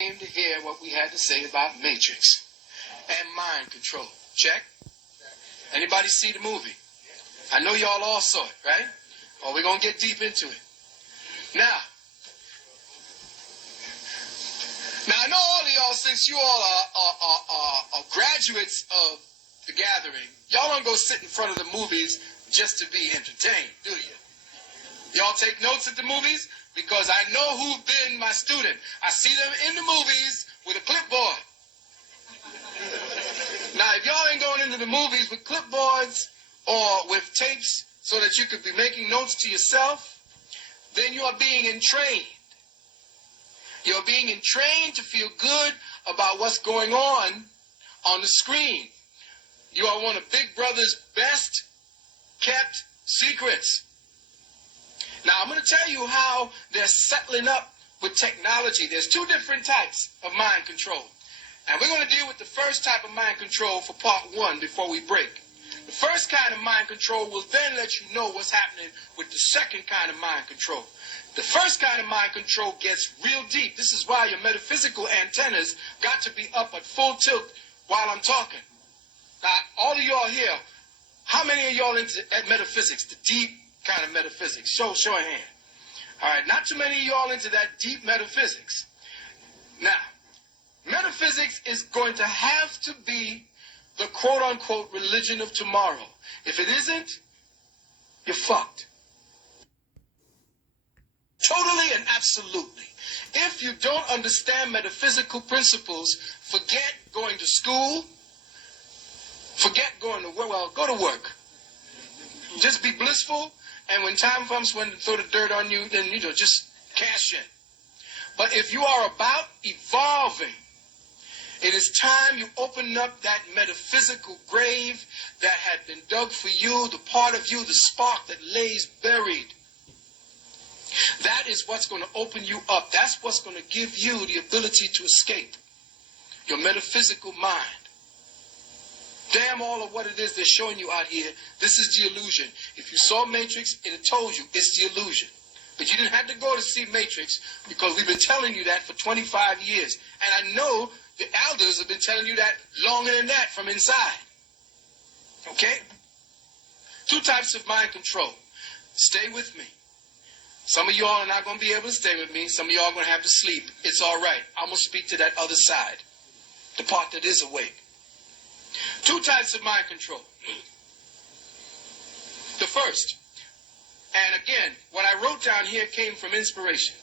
came to hear what we had to say about Matrix and mind control. Check? Anybody see the movie? I know y'all all saw it, right? Oh, we're going to get deep into it. Now, I know all of y'all, since you all are graduates of the gathering, y'all don't go sit in front of the movies just to be entertained, do you? Y'all take notes at the movies? Because I know who's been my student. I see them in the movies with a clipboard. Now, if y'all ain't going into the movies with clipboards or with tapes so that you could be making notes to yourself, then you are being entrained. You're being entrained to feel good about what's going on the screen. You are one of Big Brother's best kept secrets. Now, I'm going to tell you how they're settling up with technology. There's two different types of mind control. And we're going to deal with the first type of mind control for part one before we break. The first kind of mind control will then let you know what's happening with the second kind of mind control. The first kind of mind control gets real deep. This is why your metaphysical antennas got to be up at full tilt while I'm talking. Now, all of y'all here, how many of y'all into metaphysics, the deep kind of metaphysics? Show a hand. All right, not too many of y'all into that deep metaphysics. Now, metaphysics is going to have to be the quote-unquote religion of tomorrow. If it isn't, you're fucked. Totally and absolutely. If you don't understand metaphysical principles, forget going to school, forget going to work. Well, go to work. Just be blissful, and when time comes when to throw the dirt on you, then, just cash in. But if you are about evolving, it is time you open up that metaphysical grave that had been dug for you, the part of you, the spark that lays buried. That is what's going to open you up. That's what's going to give you the ability to escape. Your metaphysical mind. Damn all of what it is they're showing you out here. This is the illusion. If you saw Matrix, it had told you it's the illusion. But you didn't have to go to see Matrix because we've been telling you that for 25 years. And I know the elders have been telling you that longer than that from inside. Okay? Two types of mind control. Stay with me. Some of y'all are not going to be able to stay with me. Some of y'all are going to have to sleep. It's all right. I'm going to speak to that other side, the part that is awake. Two types of mind control. The first, and again, what I wrote down here came from inspiration.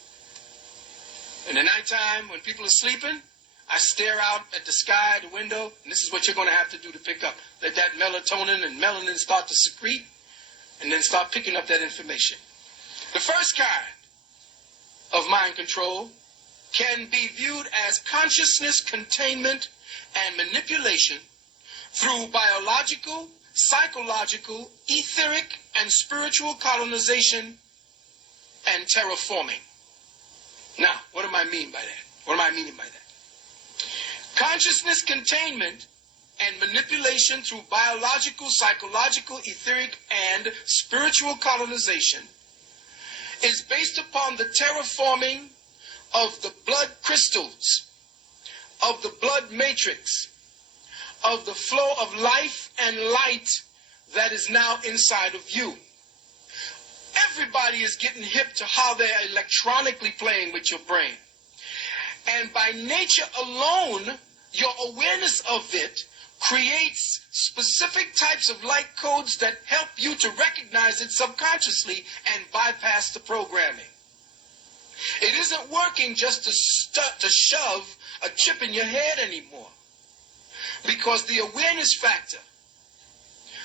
In the nighttime, when people are sleeping, I stare out at the sky, the window, and this is what you're going to have to do to pick up. Let that melatonin and melanin start to secrete, and then start picking up that information. The first kind of mind control can be viewed as consciousness containment and manipulation through biological, psychological, etheric, and spiritual colonization and terraforming. Now, what do I mean by that? What am I meaning by that? Consciousness containment and manipulation through biological, psychological, etheric, and spiritual colonization is based upon the terraforming of the blood crystals, of the blood matrix, of the flow of life and light that is now inside of you. Everybody is getting hip to how they're electronically playing with your brain. And by nature alone, your awareness of it creates specific types of light codes that help you to recognize it subconsciously and bypass the programming. It isn't working just to shove a chip in your head anymore. Because the awareness factor,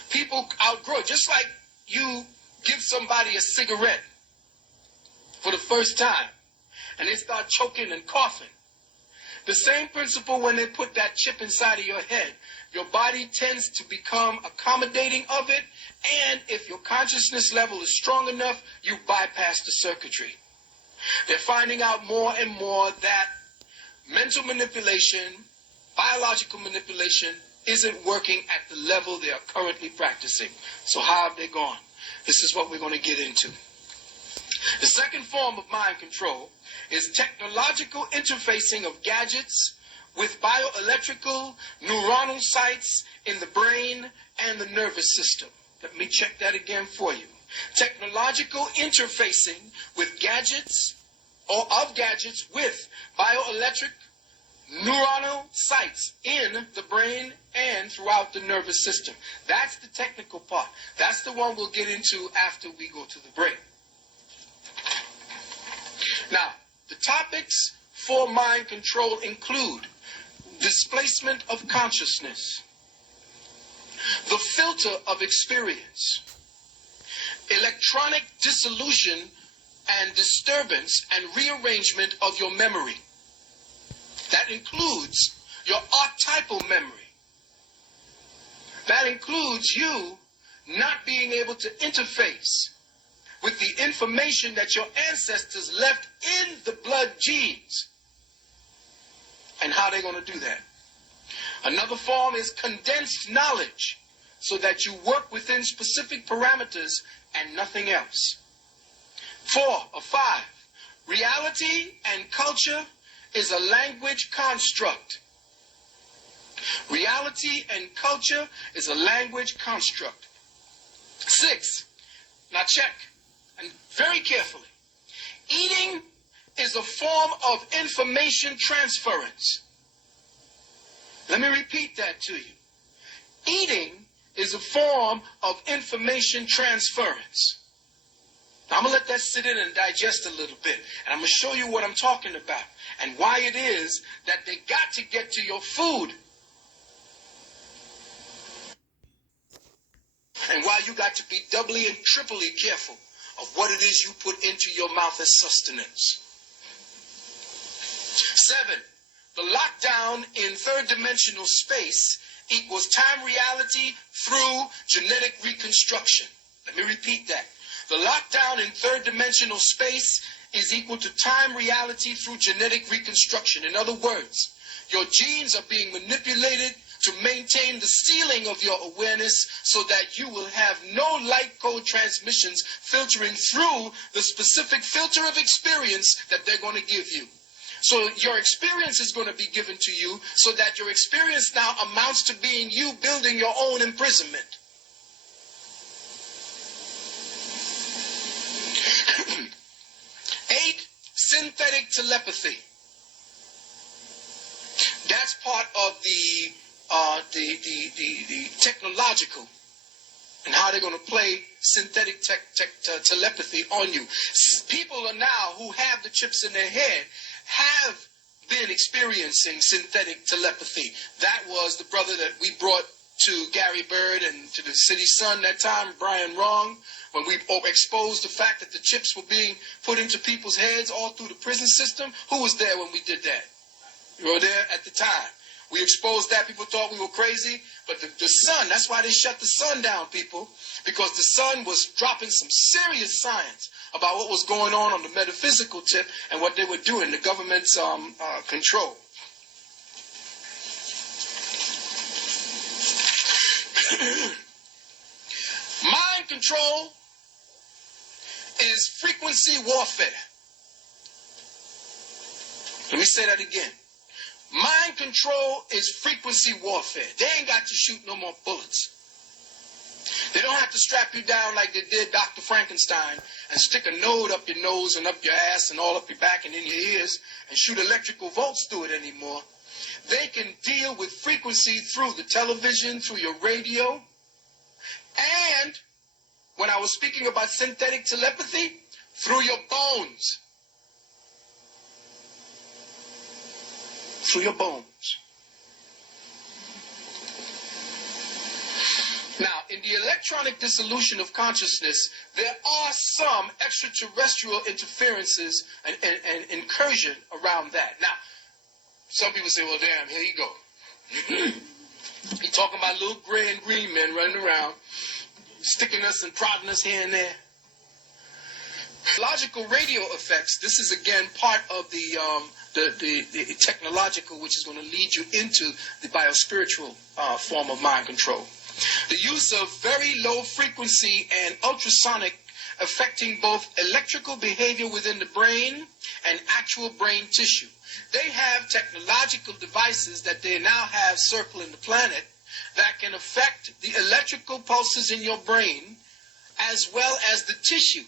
people outgrow it. Just like you give somebody a cigarette for the first time and they start choking and coughing. The same principle when they put that chip inside of your head. Your body tends to become accommodating of it, and if your consciousness level is strong enough, you bypass the circuitry. They're finding out more and more that mental manipulation, biological manipulation, isn't working at the level they are currently practicing. So how have they gone? This is what we're going to get into. The second form of mind control is technological interfacing of gadgets with bioelectrical neuronal sites in the brain and the nervous system. Let me check that again for you. Technological interfacing with gadgets or of gadgets with bioelectric neuronal sites in the brain and throughout the nervous system. That's the technical part. That's the one we'll get into after we go to the break. Now, the topics for mind control include displacement of consciousness, the filter of experience, electronic dissolution and disturbance and rearrangement of your memory. That includes your archetypal memory. That includes you not being able to interface with the information that your ancestors left in the blood genes and how they're going to do that. Another form is condensed knowledge so that you work within specific parameters and nothing else. 4 or 5, reality and culture is a language construct. Reality and culture is a language construct. 6, now check, and very carefully. Eating is a form of information transference. Let me repeat that to you. Eating is a form of information transference. Now, I'm going to let that sit in and digest a little bit. And I'm going to show you what I'm talking about and why it is that they got to get to your food. And why you got to be doubly and triply careful of what it is you put into your mouth as sustenance. 7, the lockdown in third-dimensional space equals time reality through genetic reconstruction. Let me repeat that. The lockdown in third-dimensional space is equal to time reality through genetic reconstruction. In other words, your genes are being manipulated to maintain the ceiling of your awareness so that you will have no light code transmissions filtering through the specific filter of experience that they're going to give you. So your experience is going to be given to you so that your experience now amounts to being you building your own imprisonment. 8, synthetic telepathy. That's part of the technological and how they're going to play synthetic telepathy on you. People are now who have the chips in their head have been experiencing synthetic telepathy. That was the brother that we brought to Gary Bird and to the City Sun that time, Brian Wrong, when we exposed the fact that the chips were being put into people's heads all through the prison system. Who was there when we did that? You were there at the time. We exposed that. People thought we were crazy. But the Sun, that's why they shut the Sun down, people. Because the Sun was dropping some serious science about what was going on the metaphysical tip and what they were doing, the government's control. Mind control is frequency warfare. Let me say that again. Mind control is frequency warfare. They ain't got to shoot no more bullets. They don't have to strap you down like they did Dr. Frankenstein and stick a node up your nose and up your ass and all up your back and in your ears and shoot electrical volts through it anymore. They can deal with frequency through the television, through your radio, and when I was speaking about synthetic telepathy, through your bones. Through your bones. Now, in the electronic dissolution of consciousness, there are some extraterrestrial interferences and incursion around that. Now, some people say, well, damn, here you go. You're talking about little gray and green men running around, sticking us and prodding us here and there. Logical radio effects, this is again part of the technological, which is going to lead you into the biospiritual form of mind control. The use of very low frequency and ultrasonic affecting both electrical behavior within the brain and actual brain tissue. They have technological devices that they now have circling the planet that can affect the electrical pulses in your brain as well as the tissue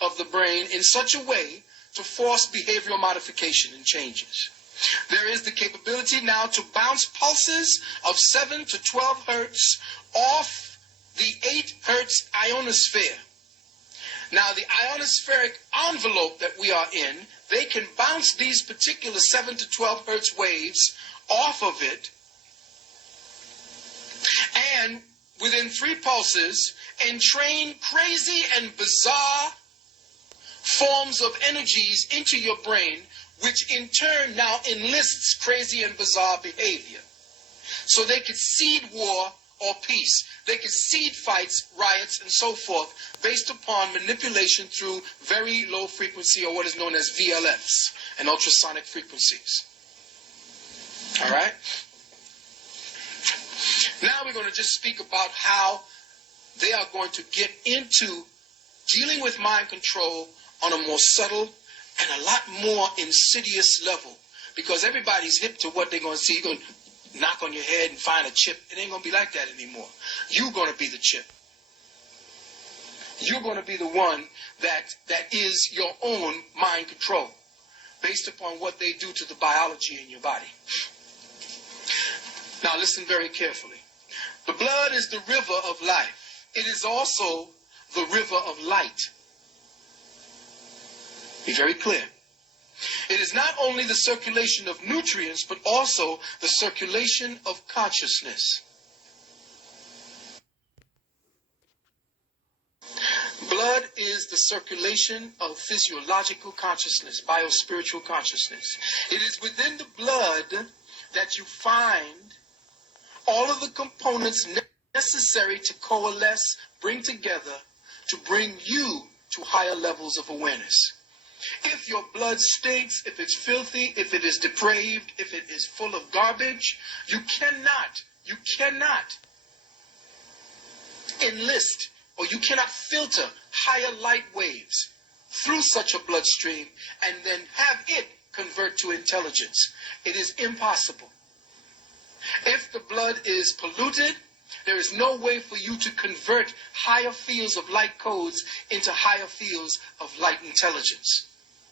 of the brain in such a way to force behavioral modification and changes. There is the capability now to bounce pulses of 7 to 12 hertz off the 8 hertz ionosphere. Now, the ionospheric envelope that we are in, they can bounce these particular 7 to 12 hertz waves off of it, and within 3 pulses, entrain crazy and bizarre forms of energies into your brain, which in turn now enlists crazy and bizarre behavior. So they could seed war or peace. They could seed fights, riots, and so forth, based upon manipulation through very low frequency, or what is known as VLFs, and ultrasonic frequencies. All right? Now we're going to just speak about how they are going to get into dealing with mind control on a more subtle and a lot more insidious level. Because everybody's hip to what they're going to see. You're going to knock on your head and find a chip. It ain't going to be like that anymore. You're going to be the chip. You're going to be the one that is your own mind control, based upon what they do to the biology in your body. Now listen very carefully. The blood is the river of life. It is also the river of light. Be very clear. It is not only the circulation of nutrients, but also the circulation of consciousness. Blood is the circulation of physiological consciousness, biospiritual consciousness. It is within the blood that you find all of the components necessary to coalesce, bring together, to bring you to higher levels of awareness. If your blood stinks, if it's filthy, if it is depraved, if it is full of garbage, you cannot enlist, or you cannot filter higher light waves through such a bloodstream and then have it convert to intelligence. It is impossible. If the blood is polluted, there is no way for you to convert higher fields of light codes into higher fields of light intelligence.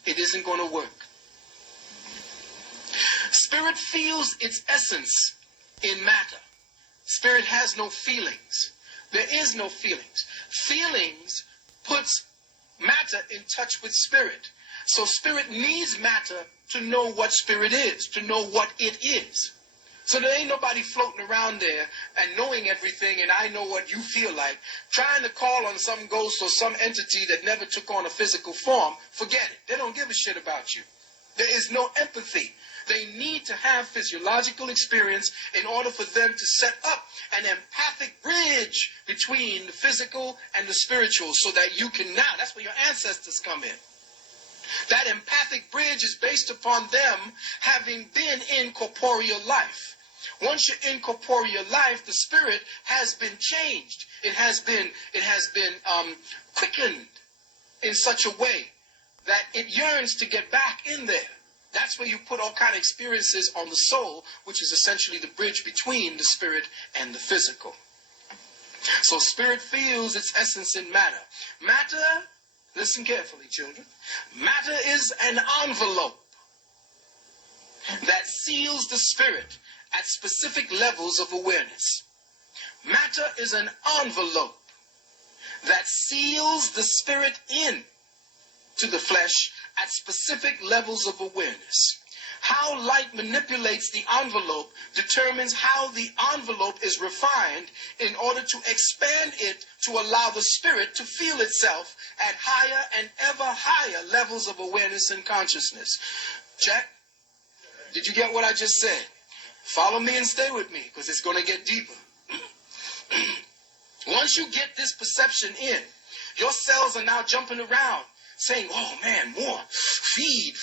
It isn't going to work. Spirit feels its essence in matter. Spirit has no feelings. There is no feelings. Feelings puts matter in touch with spirit. So spirit needs matter to know what spirit is, to know what it is. So there ain't nobody floating around there and knowing everything, and I know what you feel like. Trying to call on some ghost or some entity that never took on a physical form, forget it. They don't give a shit about you. There is no empathy. They need to have physiological experience in order for them to set up an empathic bridge between the physical and the spiritual, so that you can now, that's where your ancestors come in. That empathic bridge is based upon them having been in corporeal life. Once you're in corporeal life, the spirit has been changed. It has been quickened in such a way that it yearns to get back in there. That's where you put all kind of experiences on the soul, which is essentially the bridge between the spirit and the physical. So spirit feels its essence in matter. Matter, listen carefully, children. Matter is an envelope that seals the spirit at specific levels of awareness. Matter is an envelope that seals the spirit in to the flesh at specific levels of awareness. How light manipulates the envelope determines how the envelope is refined in order to expand it to allow the spirit to feel itself at higher and ever higher levels of awareness and consciousness. Check. Did you get what I just said? Follow me and stay with me, because it's going to get deeper. Once you get this perception in, your cells are now jumping around, saying, oh man, more, feed,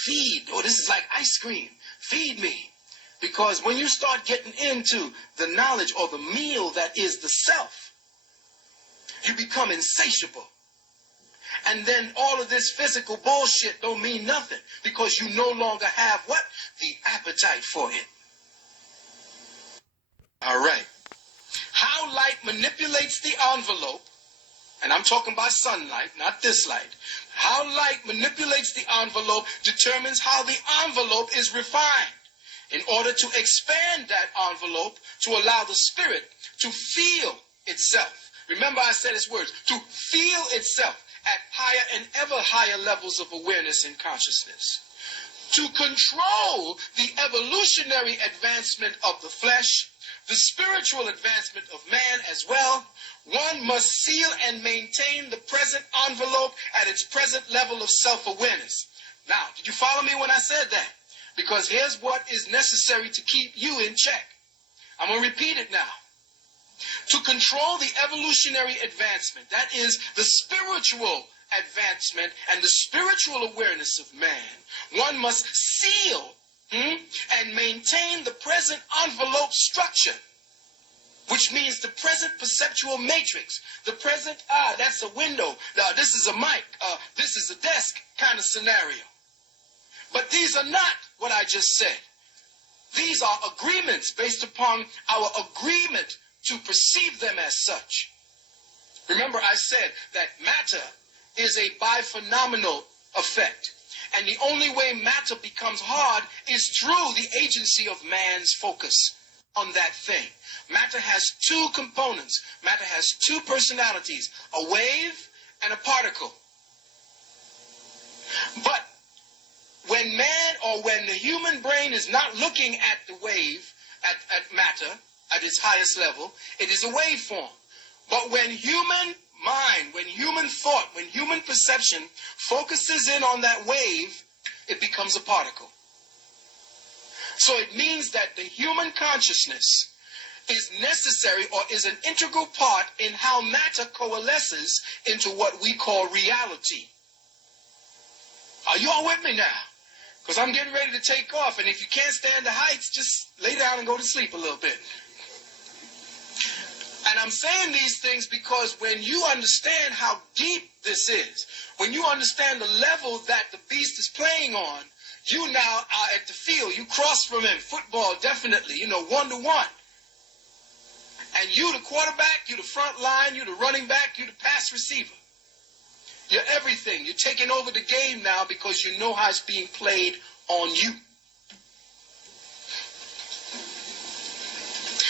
oh, this is like ice cream, feed me. Because when you start getting into the knowledge or the meal that is the self, you become insatiable. And then all of this physical bullshit don't mean nothing because you no longer have what? The appetite for it. All right. How light manipulates the envelope, and I'm talking about sunlight, not this light. How light manipulates the envelope determines how the envelope is refined in order to expand that envelope to allow the spirit to feel itself. Remember I said its words, to feel itself at higher and ever higher levels of awareness and consciousness. To control the evolutionary advancement of the flesh, the spiritual advancement of man as well, one must seal and maintain the present envelope at its present level of self-awareness. Now, did you follow me when I said that? Because here's what is necessary to keep you in check. I'm going to repeat it now. To control the evolutionary advancement, that is the spiritual advancement and the spiritual awareness of man, one must seal and maintain the present envelope structure, which means the present perceptual matrix, the present, that's a window, this is a mic, this is a desk kind of scenario. But these are not what I just said. These are agreements based upon our agreement to perceive them as such. Remember I said that matter is a biphenomenal effect. And the only way matter becomes hard is through the agency of man's focus on that thing. Matter has two components. Matter has two personalities, a wave and a particle. But when man or when the human brain is not looking at the wave, at matter, at its highest level, it is a waveform. But when human mind, when human thought, when human perception focuses in on that wave, it becomes a particle. So it means that the human consciousness is necessary or is an integral part in how matter coalesces into what we call reality. Are you all with me now? Because I'm getting ready to take off, and if you can't stand the heights, just lay down and go to sleep a little bit. And I'm saying these things because when you understand how deep this is, when you understand the level that the beast is playing on, you now are at the field. You cross from him. Football, definitely, 1-to-1. And you the quarterback, you the front line, you the running back, you the pass receiver. You're everything. You're taking over the game now because you know how it's being played on you.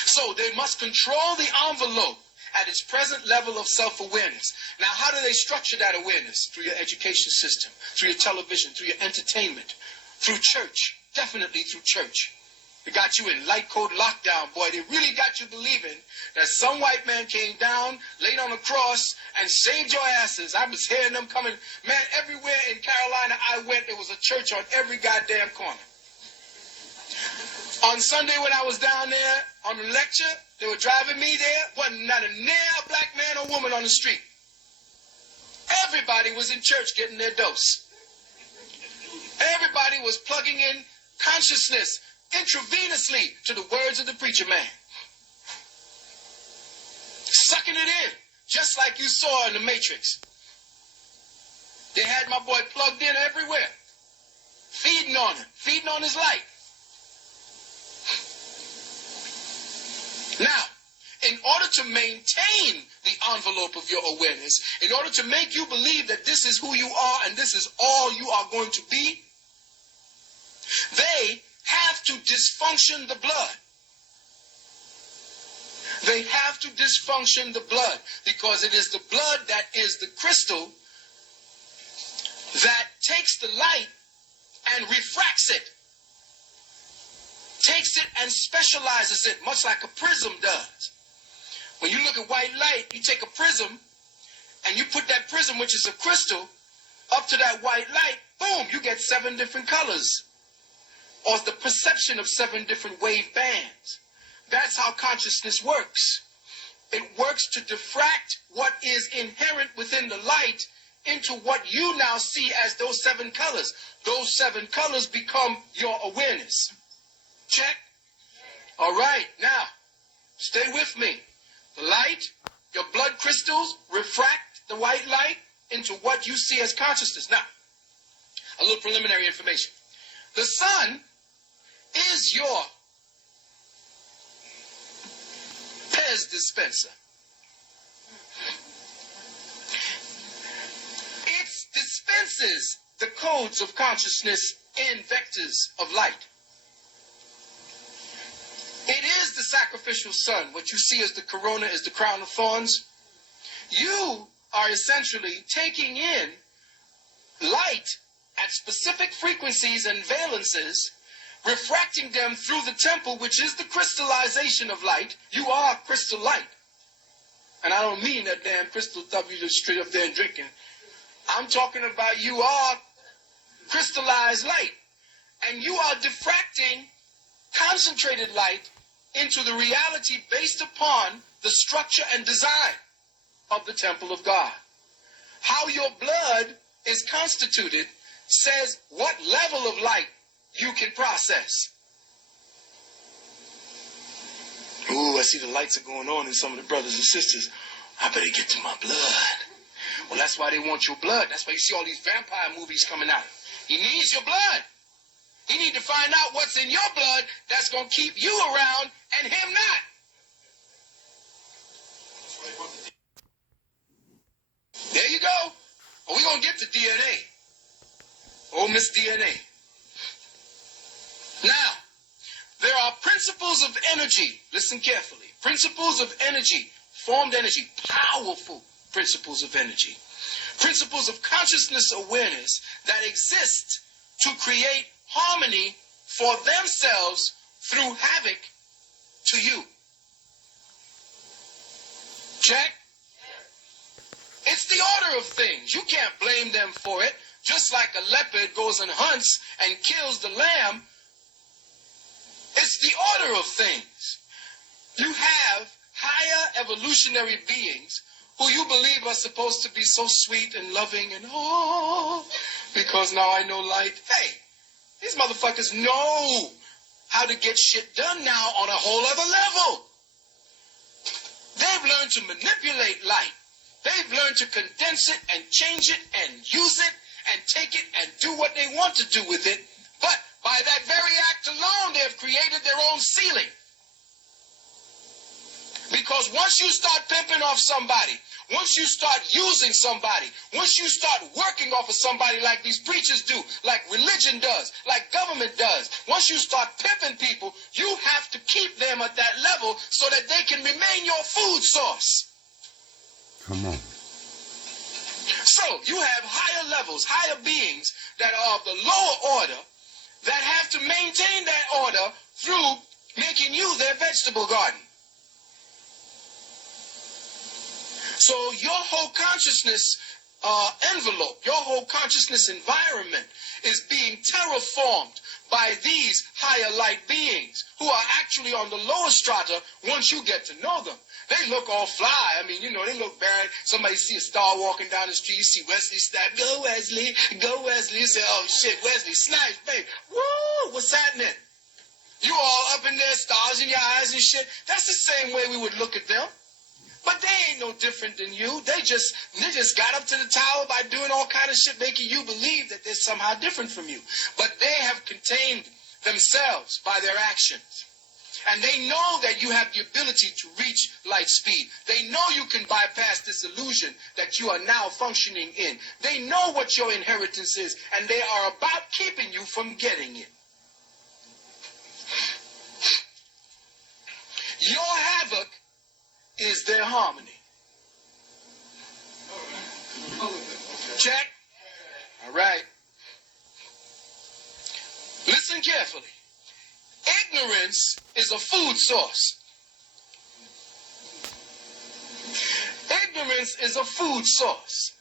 So they must control the envelope at its present level of self-awareness. Now, how do they structure that awareness? Through your education system, through your television, through your entertainment, through church, definitely through church. They got you in light code lockdown, boy. They really got you believing that some white man came down, laid on a cross, and saved your asses. I was hearing them coming. Man, everywhere in Carolina I went, there was a church on every goddamn corner. On Sunday when I was down there on the lecture, they were driving me there. Wasn't not a near a black man or woman on the street. Everybody was in church getting their dose. Everybody was plugging in consciousness intravenously to the words of the preacher man. Sucking it in, just like you saw in the Matrix. They had my boy plugged in everywhere, feeding on him, feeding on his light. Now, in order to maintain the envelope of your awareness, in order to make you believe that this is who you are and this is all you are going to be, they have to dysfunction the blood. They have to dysfunction the blood because it is the blood that is the crystal that takes the light and refracts it. Takes it and specializes it, much like a prism does. When you look at white light, you take a prism and you put that prism, which is a crystal, up to that white light, boom, you get 7 different colors. Or the perception of 7 different wave bands. That's how consciousness works. It works to diffract what is inherent within the light into what you now see as those 7 colors. Those 7 colors become your awareness. Check? All right, now, stay with me. The light, your blood crystals refract the white light into what you see as consciousness. Now, a little preliminary information. The sun is your Pez dispenser. It dispenses the codes of consciousness in vectors of light. It is the sacrificial sun. What you see as the corona is the crown of thorns. You are essentially taking in light at specific frequencies and valences, refracting them through the temple, which is the crystallization of light. You are crystal light. And I don't mean that damn crystal stuff you just straight up there and drinking. I'm talking about you are crystallized light. And you are diffracting concentrated light into the reality based upon the structure and design of the temple of God. How your blood is constituted says what level of light you can process. Ooh, I see the lights are going on in some of the brothers and sisters. I better get to my blood. Well, that's why they want your blood. That's why you see all these vampire movies coming out. He needs your blood. He needs to find out what's in your blood that's going to keep you around and him not. There you go. We're going to get to DNA. Oh, Miss DNA. Now, there are principles of energy. Listen carefully. Principles of energy, formed energy, powerful principles of energy. Principles of consciousness awareness that exist to create harmony for themselves through havoc to you. Check? It's the order of things. You can't blame them for it. Just like a leopard goes and hunts and kills the lamb, it's the order of things. You have higher evolutionary beings who you believe are supposed to be so sweet and loving and because now I know light. Hey, these motherfuckers know how to get shit done now on a whole other level. They've learned to manipulate light. They've learned to condense it and change it and use it and take it and do what they want to do with it. But by that very act alone, they have created their own ceiling. Because once you start pimping off somebody, once you start using somebody, once you start working off of somebody like these preachers do, like religion does, like government does, once you start pimping people, you have to keep them at that level so that they can remain your food source. Come on. So you have higher levels, higher beings that are of the lower order that have to maintain that order through making you their vegetable garden. So your whole consciousness envelope, your whole consciousness environment is being terraformed by these higher light beings who are actually on the lower strata once you get to know them. They look all fly. I mean, you know, they look bad. Somebody see a star walking down the street. You see Wesley Snipes. Go, Wesley. Go, Wesley. You say, oh, shit, Wesley Snipes, baby. Woo, what's happening? You all up in there, stars in your eyes and shit. That's the same way we would look at them. But they ain't no different than you. They just got up to the tower by doing all kind of shit, making you believe that they're somehow different from you. But they have contained themselves by their actions. And they know that you have the ability to reach light speed. They know you can bypass this illusion that you are now functioning in. They know what your inheritance is, and they are about keeping you from getting it. Your havoc is their harmony. Check? All right. Listen carefully. Ignorance is a food source. Ignorance is a food source.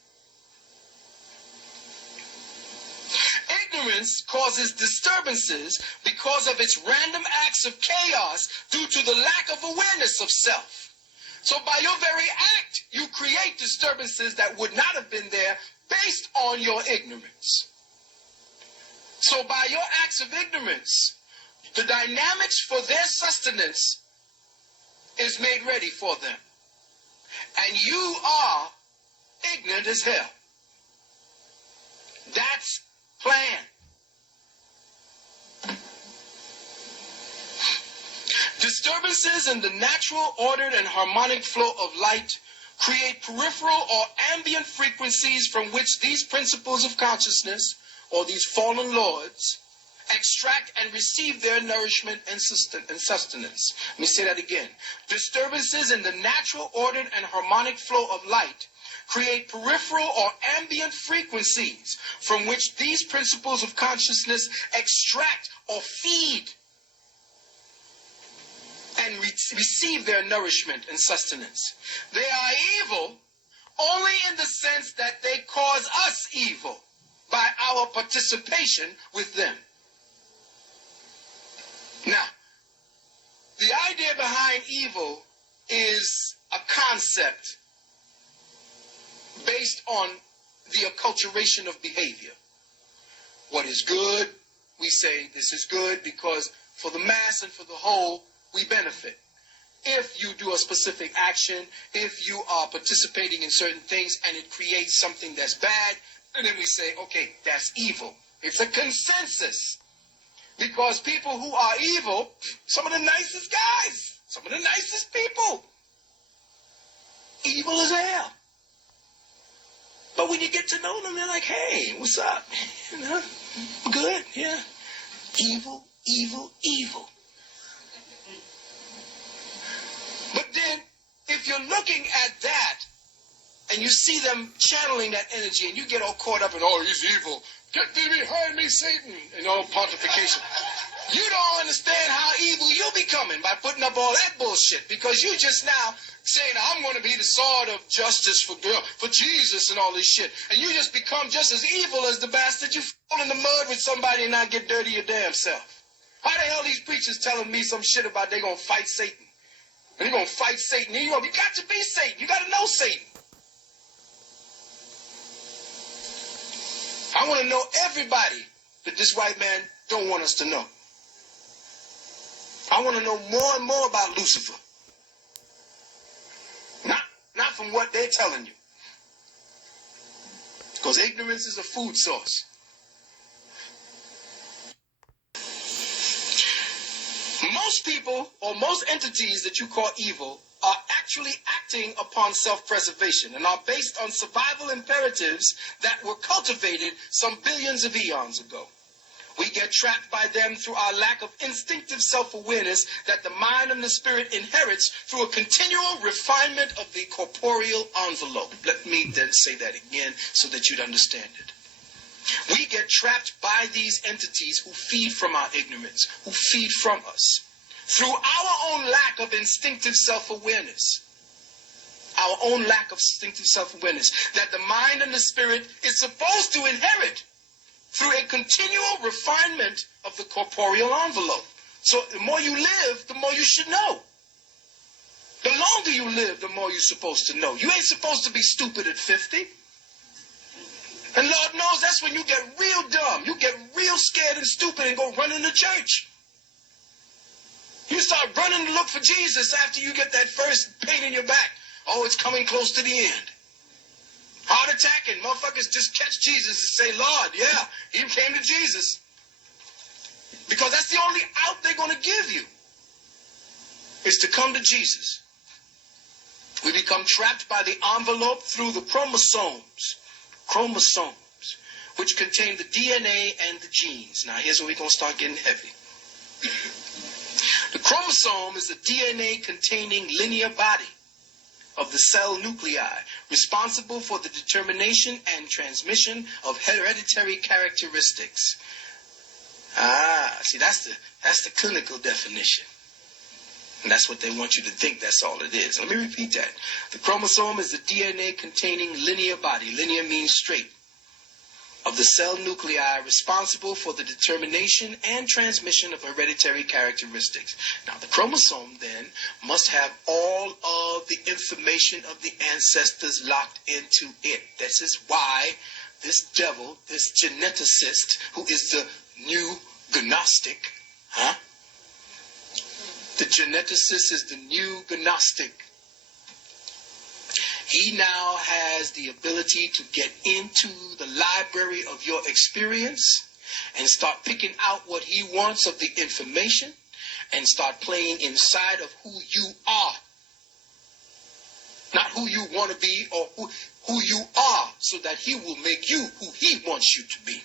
Ignorance causes disturbances because of its random acts of chaos due to the lack of awareness of self. So by your very act, you create disturbances that would not have been there based on your ignorance. So by your acts of ignorance, the dynamics for their sustenance is made ready for them. And you are ignorant as hell. That's plan. Disturbances in the natural, ordered, and harmonic flow of light create peripheral or ambient frequencies from which these principles of consciousness, or these fallen lords, extract and receive their nourishment and sustenance. Let me say that again. Disturbances in the natural, ordered, and harmonic flow of light create peripheral or ambient frequencies from which these principles of consciousness extract or feed and receive their nourishment and sustenance. They are evil only in the sense that they cause us evil by our participation with them. Now, the idea behind evil is a concept based on the acculturation of behavior. What is good, we say this is good because for the mass and for the whole, we benefit. If you do a specific action, if you are participating in certain things and it creates something that's bad, and then we say, okay, that's evil. It's a consensus. Because people who are evil, some of the nicest guys, some of the nicest people, evil as hell. But when you get to know them, they're like, hey, what's up? You know, good, yeah. Evil, evil, evil. But then, if you're looking at that, and you see them channeling that energy, and you get all caught up in, oh, he's evil. Get thee behind me, Satan, and all pontification. You don't understand how evil you're becoming by putting up all that bullshit, because you just now saying, I'm going to be the sword of justice for Jesus and all this shit. And you just become just as evil as the bastard you fall in the mud with somebody and not get dirty your damn self. How the hell these preachers telling me some shit about they going to fight Satan? And they're going to fight Satan. You got to be Satan. You got to know Satan. I want to know everybody that this white man don't want us to know. I want to know more and more about Lucifer. Not from what they're telling you. Because ignorance is a food source. Most people, or most entities that you call evil, are actually acting upon self-preservation and are based on survival imperatives that were cultivated some billions of eons ago. We get trapped by them through our lack of instinctive self-awareness that the mind and the spirit inherits through a continual refinement of the corporeal envelope. Let me then say that again so that you'd understand it. We get trapped by these entities who feed from our ignorance, who feed from us, through our own lack of instinctive self-awareness. Our own lack of instinctive self-awareness that the mind and the spirit is supposed to inherit through a continual refinement of the corporeal envelope. So the more you live, the more you should know. The longer you live, the more you're supposed to know. You ain't supposed to be stupid at 50. And Lord knows that's when you get real dumb. You get real scared and stupid and go running to church. You start running to look for Jesus after you get that first pain in your back. Oh, it's coming close to the end. Heart attack and motherfuckers just catch Jesus and say, Lord, yeah, he came to Jesus. Because that's the only out they're going to give you, is to come to Jesus. We become trapped by the envelope through the chromosomes, which contain the DNA and the genes. Now, here's where we're going to start getting heavy. The chromosome is the DNA-containing linear body of the cell nuclei, responsible for the determination and transmission of hereditary characteristics. See, that's the clinical definition. And that's what they want you to think that's all it is. Let me repeat that. The chromosome is the DNA-containing linear body. Linear means straight. Of the cell nuclei responsible for the determination and transmission of hereditary characteristics. Now, the chromosome, then, must have all of the information of the ancestors locked into it. This is why this devil, this geneticist, who is the new Gnostic, The geneticist is the new Gnostic. He now has the ability to get into the library of your experience and start picking out what he wants of the information and start playing inside of who you are. Not who you want to be or who you are, so that he will make you who he wants you to be.